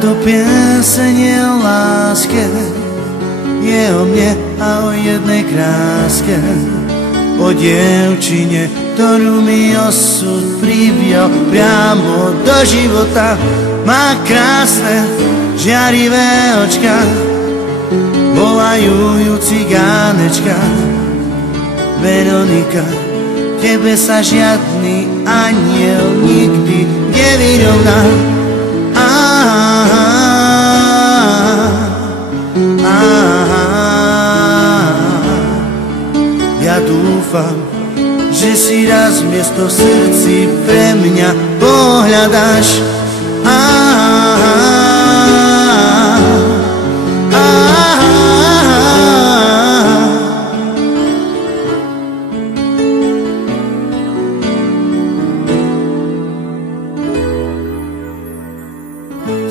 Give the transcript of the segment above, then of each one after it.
Táto pieseň je o láske, je o mne a o jednej kráske, o dievčine, ktorú mi osud privial priamo do života. Má krásne, žiarivé očka, volajú ju cigánečka. Veronika, tebe sa žiadny aniel nikdy nevyrovná. Ja dúfam, že si raz miesto v srdci pre mňa pohľadáš.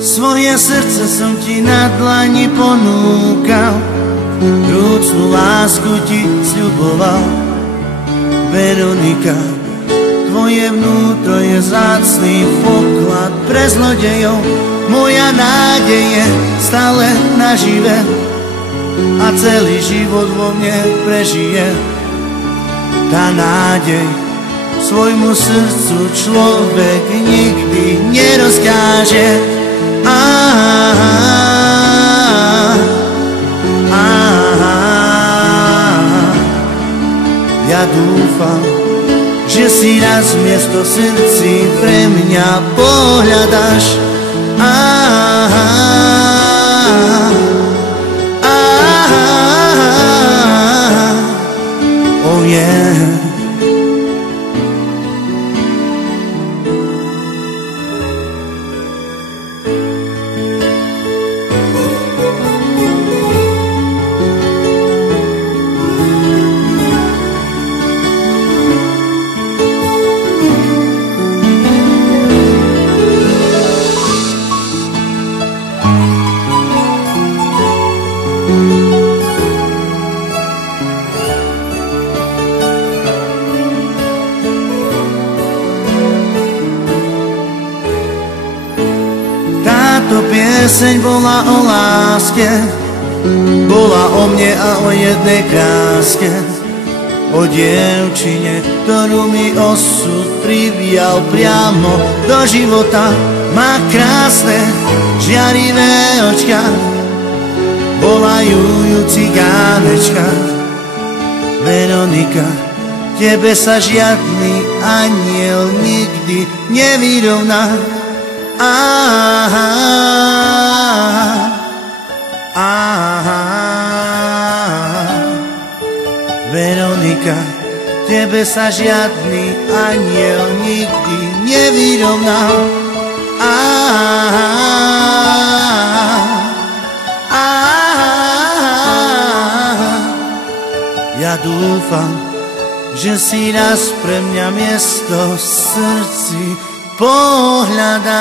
Svoje srdce som ti na dlani ponúkal, vrúcnú lásku ti sľuboval. Veronika, tvoje vnútro je vzácny poklad pre zlodejov. Moja nádej je stále nažive a celý život vo mne prežije. Tá nádej svojmu srdcu človek nikdy nerozkáže. Ja dúfam, že si raz miesto srdci pre mňa pohľadáš. Oh yeah. Táto pieseň bola o láske, bola o mne a o jednej kráske, o dievčine, ktorú mi osud privial priamo do života. Má krásne, žiarivé očka, volajú ju cigánečka. Veronika, tebe sa žiadny aniel nikdy nevyrovná. Veronika, tebe sa žiadny aniel nikdy nevyrovná. Ja dúfam, že si raz pre mňa miesto v srdci pohľadáš.